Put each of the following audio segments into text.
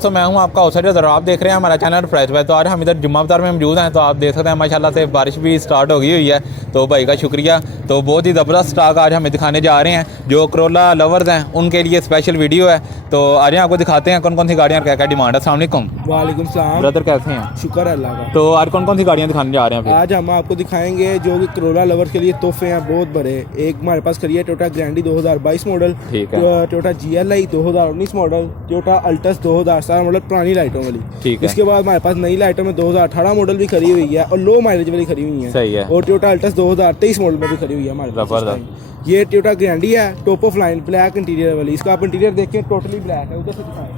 तो मैं हूं आपका औसरिया ज़रा, आप देख रहे हैं हमारा चैनल प्राइस भाई। तो आज हम इधर जुम्मा बाज़ार में मौजूद हैं। तो आप देख सकते हैं माशाल्लाह से बारिश भी स्टार्ट हो गई हुई है, तो भाई का शुक्रिया। तो बहुत ही ज़बरदस्त स्टॉक आज हमें दिखाने जा रहे हैं। जो करोला लवर्स हैं उनके लिए स्पेशल वीडियो है। तो आज आपको दिखाते हैं कौन कौन सी गाड़ियाँ, क्या क्या डिमांड है। अस्सलाम वालेकुम। वालेकुम सलाम ब्रदर, कैसे हैं? शुक्र है अल्लाह का। तो आज कौन कौन सी गाड़ियाँ दिखाने जा रहे हैं? आज हम आपको दिखाएंगे जो कि करोला लवर्स के लिए तोहफे हैं बहुत बड़े। एक हमारे पास खड़ी है टोयोटा ग्रैंडी 2022 मॉडल, ठीक है। Toyota GLI 2019 model, Toyota Altis 2017 model पुरानी लाइटों वाली, ठीक है। इसके बाद हमारे पास नई लाइटों में 2018 मॉडल भी खड़ी हुई है और लो माइलेज वाली खड़ी हुई है। सही है। और टोयोटा अल्टस 2023 मॉडल में भी खड़ी हुई है हमारे पास। ज़बरदस्त। ये टोयोटा ग्रैंडी है top of line black interior वाली। इसका आप इंटीरियर देखें टोटली ब्लैक है, उधर से दिखाएं।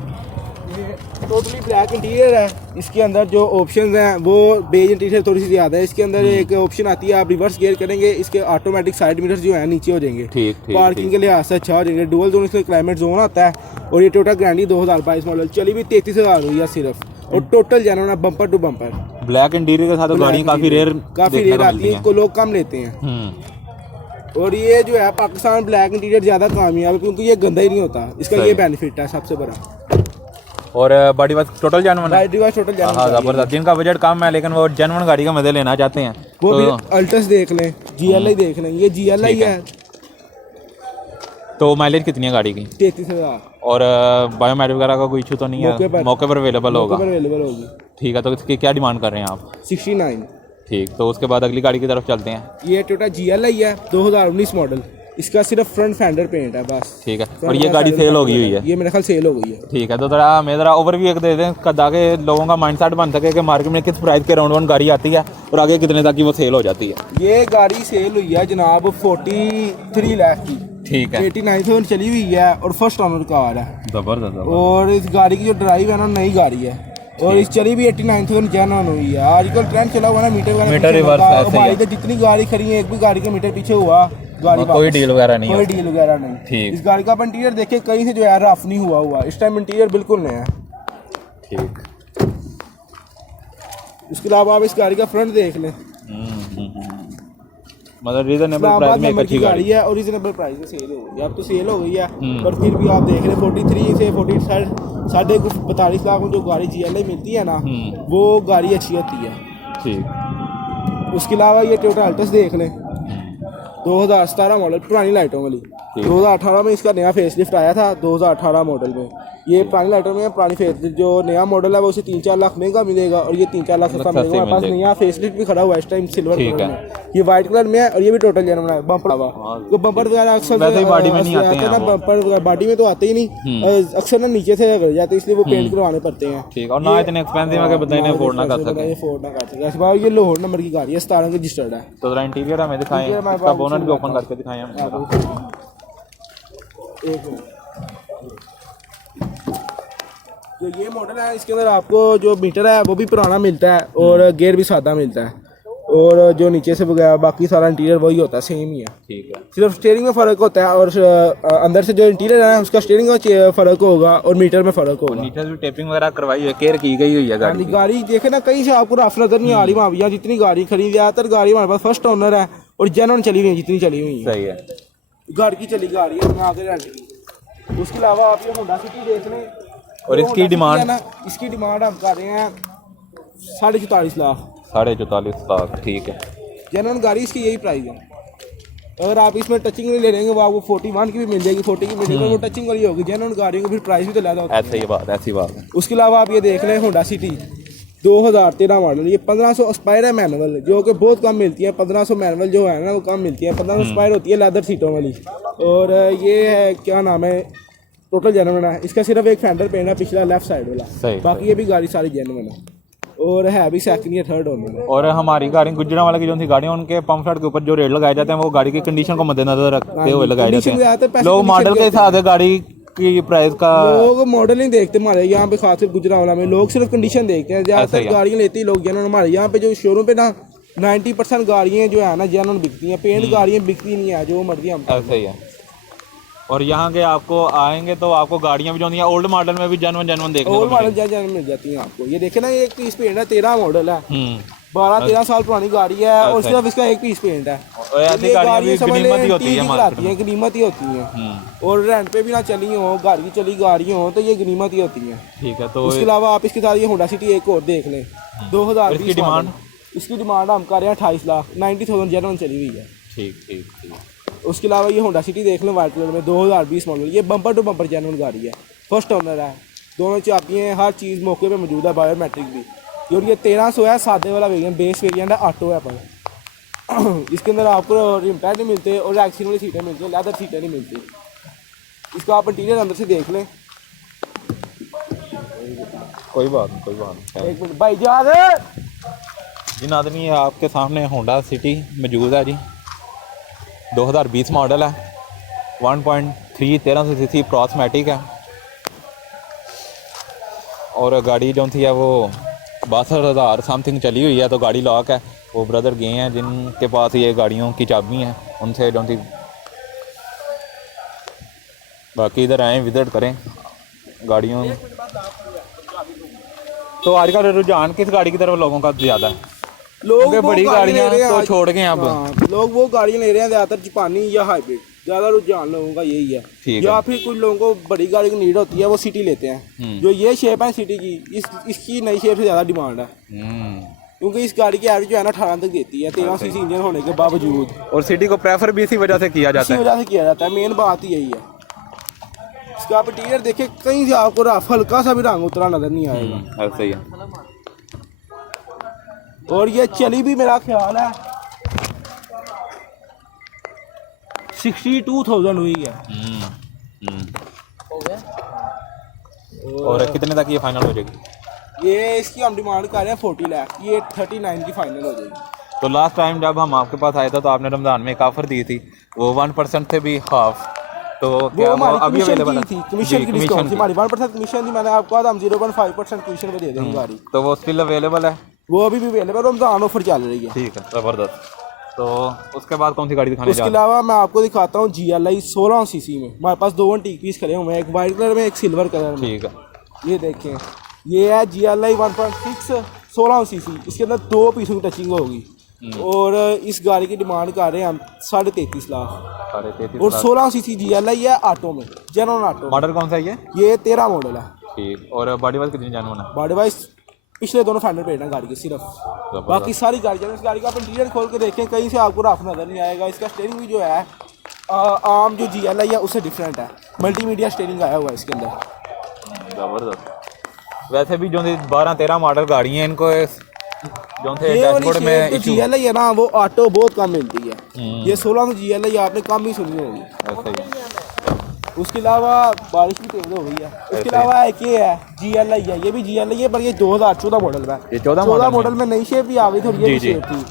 ये टोटली ब्लैक इंटीरियर है। इसके अंदर जो ऑप्शंस हैं वो बेज इंटीरियर थोड़ी सी ज़्यादा है। इसके अंदर एक ऑप्शन आती है, आप रिवर्स गियर करेंगे इसके ऑटोमेटिक साइड मिरर जो है नीचे हो जाएंगे, पार्किंग के लिहाज से अच्छा हो जाएंगे। डुअल जोन इसका क्लाइमेट जोन आता है। और ये टोयोटा ग्रैंडी 2022 मॉडल चली भी 33,000 हुई है सिर्फ, और टोटल जाना bumper to bumper black interior के साथ गाड़ियाँ काफ़ी रेयर आती है, इनको लोग कम लेते हैं। और ये जो है पाकिस्तान ब्लैक इंटीरियर ज़्यादा कामयाब है क्योंकि ये गंदा ही नहीं होता। इसका ये बेनिफिट है सबसे बड़ा। और बॉडी वाइज टोटल जेन्युइन है। टोटल हाँ, ज़बरदस्त। जिनका बजट कम है लेकिन वो जेन्युइन गाड़ी का मजे लेना चाहते हैं वो तो भी अल्टस देख लें, GLI देख लें। ये GLI है। तो माइलेज कितनी है गाड़ी की? 33,000। और बायोमेट्रिक वगैरह का कोई इशू तो नहीं है? मौके पर अवेलेबल होगा? अवेलेबल होगी। ठीक है। तो इसकी क्या डिमांड कर रहे हैं आप? 69। ठीक। तो उसके बाद अगली गाड़ी की तरफ चलते हैं। ये टोयोटा GLI है 2019 मॉडल। इसका सिर्फ फ्रंट फेंडर पेंट है बस। ठीक है। और ये गाड़ी सेल हो गई हुई है? ये मेरे ख्याल सेल हो गई है। ठीक है। तो ज़रा ओवरव्यू एक दे दें ताकि लोगों का माइंडसेट बन सके कि मार्केट में किस प्राइस के राउंड वन गाड़ी आती है और आगे कितने तक की वो सेल हो जाती है। ये गाड़ी सेल हुई है जनाब 43 लाख की। ठीक है। 89,000 चली हुई है और फर्स्ट ओनर कार है। ज़बरदस्त। और इस गाड़ी की जो ड्राइव है ना नई गाड़ी है और इस चली भी 89,000 जेन्युइन हुई है। आजकल ट्रेंड चला हुआ ना मीटर रिवर्स ऐसे ही है। जितनी गाड़ी खड़ी है एक भी गाड़ी के मीटर पीछे हुआ गाड़ी कोई डील वगैरह नहीं है। कोई डील वगैरह नहीं। ठीक। इस गाड़ी का इंटीरियर देखिए कहीं से जो है रफ नहीं हुआ इस टाइम इंटीरियर बिल्कुल नया है। ठीक। इसके अलावा आप इस गाड़ी का फ्रंट देख लें। मतलब रीजनेबल प्राइस में एक अच्छी गाड़ी है और रीजनेबल प्राइस में सेल हो गई। अब तो सेल हो गई है पर फिर भी आप देख रहे 43 से 42 लाख में जो गाड़ी GLI मिलती है ना वो गाड़ी अच्छी होती है। ठीक। उसके अलावा ये टोयोटा अल्टस देख लें 2017 मॉडल पुरानी लाइटों वाली। 2018 में इसका नया फेसलिफ्ट आया था 2018 मॉडल में। ये पुरानी लाइटों में पुरानी फेसलिफ्ट जो नया मॉडल है वो उसे 3-4 लाख महंगा मिलेगा और ये 3-4 लाख सस्ता मिलेगा। हमारे पास नया फेसलिफ्ट भी खड़ा हुआ है इस टाइम सिल्वर कलर में। ये व्हाइट कलर में है और ये भी टोटल जेन्युइन है। बम्पर वगैरह अक्सर बॉडी में नहीं आते हैं ना, बम्पर बॉडी में तो आते ही नहीं, अक्सर ना नीचे से गिर जाते इसलिए वो पेंट करवाने पड़ते हैं। ठीक। और ना इतने एक्सपेंसिव है कि बताइए अफोर्ड ना कर सके। ये लाहौर नंबर की गाड़ी है 17 रजिस्टर्ड है। तो जरा इंटीरियर हमें दिखाएं, इसका बोनट भी ओपन करके दिखाएं हम। एक मिनट। जो ये मॉडल है इसके अंदर आपको जो मीटर है वो भी पुराना मिलता है और गियर भी सादा मिलता है और जो नीचे से वगैरह बाकी सारा इंटीरियर वही होता है, सेम ही है। ठीक है। सिर्फ स्टीयरिंग में फ़र्क होता है और अंदर से जो इंटीरियर है उसका स्टीयरिंग में फ़र्क होगा और मीटर में फ़र्क होगा। नीचे भी टेपिंग वगैरह करवाई है, केयर की गई हुई है गाड़ी। गाड़ी देखे ना कहीं से आपको रफ नजर नहीं आ रही। वहाँ जितनी गाड़ी खड़ी ज़्यादातर गाड़ी हमारे पास फर्स्ट ओनर है और जेन्युइन चली हुई है जितनी चली हुई है। सही है। घर की चली गाड़ी है आगे रेंट की। उसके अलावा आप ये होंडा सिटी देख लें। और इसकी डिमांड? इसकी डिमांड हम कर रहे हैं 44.5 लाख। 44.5 लाख। ठीक है। जेन्युइन गाड़ी इसकी यही प्राइस है। अगर आप इसमें टचिंग नहीं ले लेंगे वो आपको 41 की भी मिल जाएगी, 40 की मिल जाएगी, वो टचिंग वाली होगी। जेन्युइन गाड़ियों का फिर प्राइस भी तो ज़्यादा होता है। ऐसी बात है। उसके अलावा आप ये देख लें होंडा सिटी 2013 मॉडल। ये 1500 स्पायर है मैनुअल जो कि बहुत कम मिलती है। 1500 मैनुअल जो है ना वो कम मिलती है। 1500 स्पायर होती है लेदर सीटों वाली। और ये है क्या नाम है टोटल जेन्युइन है। इसका सिर्फ एक फेंडर पेंट है पिछला लेफ्ट साइड वाला, बाकी ये भी गाड़ी सारी जेन्युइन है और है भी सेकंड या थर्ड ओनर है। और हमारी गाड़ी गुजरावाला की जो सी गाड़ियाँ उनके पम्पलेट के ऊपर जो रेट लगाए जाते हैं वो गाड़ी की कंडीशन को मद्देनजर रखते हुए लगाए जाते हैं। लोग मॉडल के हिसाब से गाड़ी की प्राइस का लोग मॉडल नहीं देखते। हमारे यहाँ पे खासकर गुजरावाला में लोग सिर्फ कंडीशन देखते हैं। ज़्यादातर गाड़ियाँ लेते ही लोग जेन्युइन। हमारे यहाँ पे जो शोरूम पे ना 90% गाड़ियाँ जो है ना जेन्युइन बिकती हैं। पेंट गाड़ियाँ बिकती नहीं है जो मर्जी हम। सही है। और यहाँ के आपको आएंगे तो आपको गाड़ियाँ भी जो हैं ओल्ड मॉडल में भी जेन्युइन देखने को ओल्ड मॉडल जेन्युइन मिल जाती हैं आपको। ये देखे ना ये एक पीस पेंट है 13 मॉडल है, 12-13 साल पुरानी गाड़ी है और सिर्फ इसका एक पीस पेंट है। और ऐसी ये गाड़ियाँ भी समझ गनीमत ही लें होती है टी मार्केट लाती में। हैं, गनीमत ही होती हैं। और रेंट पे भी ना चली हो, गाड़ी की चली गाड़ी हो, तो ये गनीमत ही होती हैं। ठीक है, तो उसके अलावा आप इसके साथ ये होंडा सिटी एक और देख लें, 2020 इसकी डिमांड? इसकी डिमांड हम कर रहे हैं 28 लाख, 90,000 जेन्युइन चली हुई है। ठीक ठीक ठीक। उसके अलावा ये होंडा सिटी देख लें वाइट कलर में, 2020 मॉडल, ये बम्पर टू बम्पर जेन्युइन गाड़ी है, फर्स्ट ओनर है, दोनों चाबियाँ हैं, हर चीज़ मौके पे मौजूद है, बायोमेट्रिक भी। और ये 1300 है, सादे वाला वेरिएंट, बेस वेरिएंट है, ऑटो है पर इसके अंदर आपको रिम पैड नहीं मिलते और एक्सीन वाली सीटें मिलती हैं, लेदर सीटें नहीं मिलती। इसका आप इंटीरियर अंदर से देख लें। कोई बात नहीं, कोई बात नहीं। एक मिनट भाई जान जी नाज़रीन, ये आपके सामने होंडा सिटी मौजूद है जी, 2020 मॉडल है, 1.3 1300 सीसी प्रॉस्मेटिक है। और गाड़ी जो थी है वो 62,000 समथिंग चली हुई है, तो गाड़ी लॉक है। वो ब्रदर गए हैं जिनके पास ये गाड़ियों की चाबी हैं, उनसे जो थी बाकी इधर आए विजिट करें गाड़ियों। तो आजकल रुझान किस गाड़ी की तरफ लोगों का ज़्यादा है? लोग क्योंकि वो बड़ी गाड़ी ले गाड़ियाँ रहे हैं तो आज। छोड़ गए अब। हाँ, लोग वो गाड़ियाँ ले रहे हैं ज़्यादातर जापानी या हाइब्रिड, ज़्यादा रुझान लोगों का यही है। ठीक या है। फिर कुछ लोगों को बड़ी गाड़ी की नीड होती है, वो सिटी लेते हैं। जो ये शेप है सिटी की, इसकी नई शेप से ज़्यादा डिमांड है, क्योंकि इस गाड़ी की एवरेज जो है ना 18 तक देती है, 13 सीसी इंजन होने के बावजूद। और सिटी को प्रेफर भी इसी वजह से किया जाता इसी है। वजह से किया जाता है, मेन बात ही यही है। इसका आप इंटीरियर देखें, कहीं से आपको रफ हल्का सा भी रंग उतरा नजर नहीं आएगा। ऐसे ही है। और ये चली भी मेरा ख्याल है 62,000 हुई है। और कितने तक ये फाइनल हो जाएगी? ये इसकी हम डिमांड कर रहे हैं 40 लाख, ये 39 की फाइनल हो जाएगी। तो लास्ट टाइम जब हम आपके पास आए थे तो आपने रमज़ान में एक ऑफर दी थी, वो 1% से भी हाफ, तो क्या वो हमारी अभी कमीशन अवेलेबल की है? थी, कमीशन जी, की डिस्काउंट थी की। हमारी, 1% कमीशन थी। मैंने आपको कहा था हम 0.5% कमीशन पे दे देंगे गाड़ी, तो वो स्टिल अवेलेबल है? वो अभी भी अवेलेबल, रमजान ऑफर चल रही है। ठीक है, ज़बरदस्त। तो उसके बाद कौन सी गाड़ी दिखाने उसके जा रहे हैं? अलावा मैं आपको दिखाता हूँ GLI 16 सीसी में, हमारे पास दो टीक पीस खड़े हुए हैं, एक वाइट कलर में, एक सिल्वर कलर में। ठीक है। ये देखें, ये है GLI 1.6 16 सीसी, इसके अंदर 2 पीसों की टचिंग होगी। और इस गाड़ी की डिमांड कर रहे हैं हम 33.5 लाख। 33.5 और 16 सीसी GLI है ऑटो में, जेन्युइन ऑटो। मॉडल कौन सा है ये? ये 13 मॉडल है। ठीक। और बॉडी वाइज कितनी जेन्युइन है? बॉडी वाइज पिछले दोनों फेंडर पेड़ हैं गाड़ी के सिर्फ, बाकी सारी गाड़ियाँ। इस गाड़ी का आप इंटीरियर खोल के देखें, कहीं से आपको रफ नजर नहीं आएगा। इसका स्टेयरिंग भी जो है आम जो GLI है उससे डिफरेंट है, मल्टीमीडिया स्टेयरिंग आया हुआ है इसके अंदर। ज़बरदस्त। वैसे भी जो 12-13 मॉडल गाड़ी हैं, इनको जो थे ये वाली डैशबोर्ड में जो इशू GLI है ना, वो ऑटो बहुत कम मिलती है। ये 16 GLI आपने कम ही सुनी होगी। ऐसे ही है। उसके अलावा बारिश भी तेज हो गई है। उसके अलावा एक ये है GLI है, ये भी GLI है, पर ये 2014 मॉडल में। ये 14 मॉडल में नई शेप भी आ गई थी, और ये भी जी, जी। शेप थी।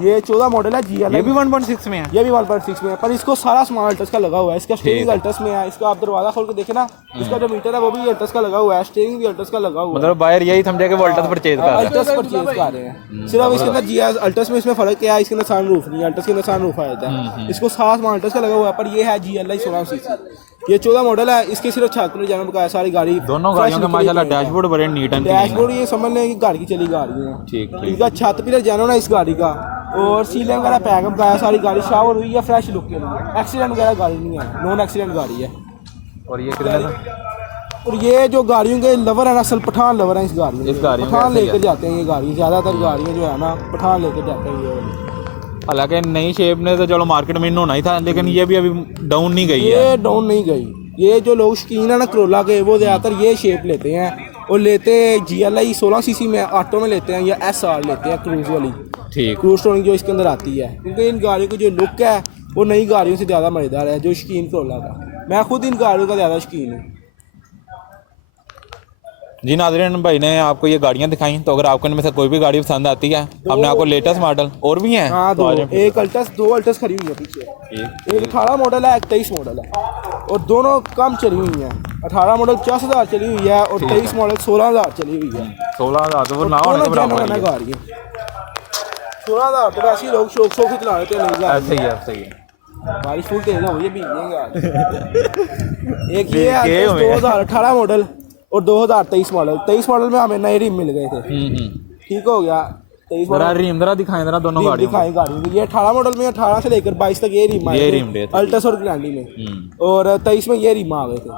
ये 14 मॉडल है GLI, ये भी 1.6 में है? ये भी 1.6 में है, पर इसको सारा सामान अल्टस का लगा हुआ है। इसका स्टीयरिंग अल्टस में है, इसका आप दरवाजा खोल के देखें ना, इसका जो मीटर है वो भी अल्टस का लगा हुआ है, स्टीयरिंग भी अल्टस का लगा हुआ है। मतलब बायर यही समझे कि वो अल्टस परचेज कर रहा है। अल्टस परचेज कर रहे हैं सिर्फ। इसके अंदर GS अल्टस में इसमें फर्क क्या है, इसके अंदर सनरूफ नहीं है, अल्टस के अंदर सनरूफ आ जाता है। इसको सारा सामान अल्टस का लगा हुआ है, पर ये है GLI 16 सीसी, ये 14 मॉडल है। इसके सिर्फ 76 जनम का है, सारी गाड़ी दोनों गाड़ियों के माशाल्लाह डैशबोर्ड बड़े नीट एंड क्लीन है। डैशबोर्ड ये समझ लें कि गाड़ी की चली गाड़ी है। ठीक ठीक। इनका छत पिलर जानो ना इस गाड़ी का, और सीलिंग वगैरह पैकअप का है, सारी गाड़ी शावर हुई है, फ्रेश लुक के लिए। एक्सीडेंट वगैरह गाड़ी नहीं है, नॉन एक्सीडेंट गाड़ी है। और ये कितने का? और ये जो गाड़ियों के लवर है ना, असल पठान लवर है इस गाड़ी में। इस गाड़ी में पठान ऐसे ही लेकर है। जाते हैं ये गाड़ी, ज़्यादातर गाड़ियाँ जो है ना पठान लेकर जाते हैं ये वाली। हालांकि नई शेप ने तो चलो मार्केट में इन होना ही था, लेकिन ये भी अभी डाउन नहीं गई है। ये डाउन नहीं गई। ये जो लोग शौकीन है ना करोला के, वो ज़्यादातर ये शेप लेते हैं, और लेते GLI 16 सीसी में ऑटो में लेते हैं, या SR लेते हैं क्रूज वाली। ठीक। क्रूज टोनिंग जो इसके अंदर आती है, क्योंकि इन गाड़ियों की जो लुक है वो नई गाड़ियों से ज़्यादा मज़ेदार है। जो शौकीन करोला का, मैं खुद इन गाड़ियों का ज़्यादा शौकीन हूँ। जी नाज़रीन, भाई ने आपको ये गाड़ियाँ दिखाई, तो अगर आपको इनमें से कोई भी गाड़ी पसंद आती है, हमने आपको लेटेस्ट मॉडल और भी हैं। हाँ, तो दो, आज हम- एक अल्टस, 2 अल्टस खड़ी हुई है पीछे। ठीक। एक 18 मॉडल है, एक 23 मॉडल है, और दोनों कम चली हुई हैं। 18 मॉडल 50,000 चली हुई है, और 23 मॉडल 16,000 चली हुई है। 16,000 तो वो ना होने के बराबर ही है। गाड़ी 16,000 तो वैसे ही लोग शौक शौक ही चला लेते हैं नई गाड़ी। ऐसे ही है, ऐसे ही है। बारिश फुल तेज हो ये भीगेंगे। एक ये के है हुए हैं। 2018 मॉडल और 2023 मॉडल। 23 मॉडल में हमें नए रिम मिल गए थे, ठीक हो गया। 23 जरा रिम जरा दिखाएं जरा दोनों गाड़ियों को। दिखाएं गाड़ी ये 18 मॉडल में 18 से लेकर 22 तक ये रिम ये रिम डे थे। अल्टस और ग्रैंडी में, और 23 में ये रिम आ गए थे।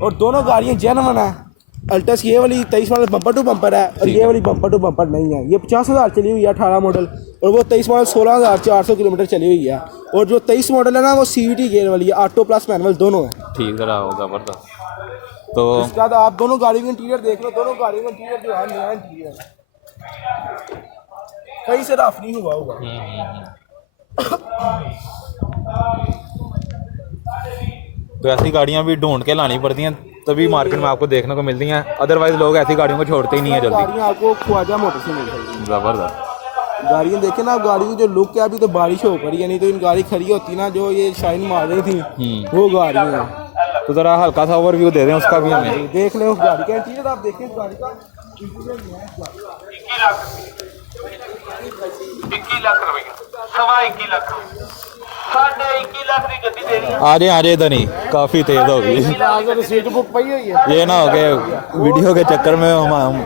और दोनों गाड़ियाँ जेन्युइन है। अल्टस ये वाली 23 मॉडल बम्पर टू बम्पर है और ये वाली बम्पर टू बम्पर नहीं है। ये 50,000 चली हुई है 18 मॉडल, और वो 23 मॉडल 16,400 किलोमीटर चली हुई है। और जो 23 मॉडल है ना वो CVT गियर वाली है, ऑटो प्लस मैनुअल दोनों है। ठीक जरा हो ज़बरदस्त। तो उसके बाद आप दोनों गाड़ियों का इंटीरियर देख लो, दोनों गाड़ियों का इंटीरियर जो है नया इंटीरियर है, कहीं से रफ नहीं हुआ होगा। तो ऐसी गाड़ियाँ भी ढूंढ के लानी पड़ती हैं तभी मार्केट में आपको देखने को मिलती हैं, अदरवाइज लोग ऐसी गाड़ियों को छोड़ते ही नहीं है जल्दी। गाड़ियाँ आपको ख्वाजा मोटर से मिल जाएगी। ज़बरदस्त। गाड़ियाँ देखें ना, आप गाड़ी की जो लुक है, अभी तो बारिश हो पड़ी है, नहीं तो इन गाड़ी खड़ी होती ना जो ये शाइन मार रही थी वो गाड़ियाँ हैं। तो ज़रा हल्का सा ओवरव्यू दे दें उसका भी हमें। देख लें उस गाड़ी का इंटीरियर, आप देखें उस गाड़ी का इंटीरियर नया है। 21 लाख रुपया, 21 लाख, 21 लाख की गड्डी दे रही है। आ जाए इधर नहीं, काफ़ी तेज़ हो गई। सीट बुक पई हुई है। ये ना हो के वीडियो के चक्कर में हम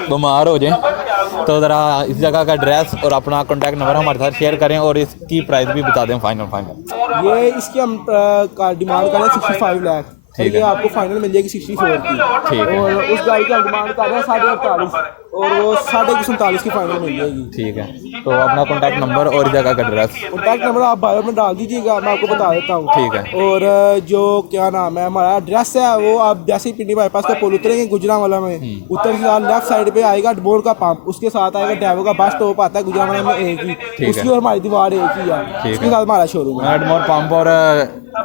बीमार हो जाएं। तो ज़रा इस जगह का एड्रेस और अपना कॉन्टैक्ट नंबर हमारे साथ शेयर करें और इसकी प्राइस भी बता दें फाइनल। ये इसकी हम डिमांड कर रहे हैं 65 लाख, ये आपको फाइनल मिल जाएगी 64 की। ठीक है। और उस गाड़ी का हम डिमांड कर रहे हैं 48.5 और वो 47.5 की फाइनल मिल जाएगी। ठीक है। तो अपना कॉन्टैक्ट नंबर और जगह का एड्रेस। कॉन्टैक्ट नंबर आप बायो में डाल दीजिएगा, मैं आपको बता देता हूँ। ठीक है। और जो क्या नाम है हमारा एड्रेस है, वो आप जैसे ही पिंडी बाईपास का पुल उतरेंगे गुजरांवाला में, उतर के लेफ्ट साइड पे आएगा डबोर का पंप, उसके साथ आएगा डैवो का बस स्टॉप आता है गुजरांवाला में एक ही, उसकी और हमारी दीवार एक ही है, उसके साथ हमारा शोरूम है। एडमोर पंप और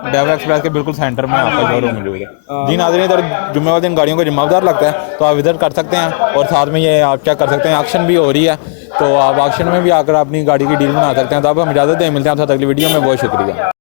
डेवो एक्सप्रेस के बिल्कुल सेंटर में आपका शोरूम मौजूद है। जी नाज़रीन, इधर जुम्मे वाले दिन गाड़ियों को जिम्मेदार लगता है तो आप विजिट कर सकते हैं और साथ में ये आप चेक कर सकते हैं ऑक्शन भी हो रही है, तो आप ऑक्शन में भी आकर अपनी गाड़ी की डील बना सकते हैं। तो आप हम इजाज़त दें, मिलते हैं आपसे अगली वीडियो में। बहुत शुक्रिया।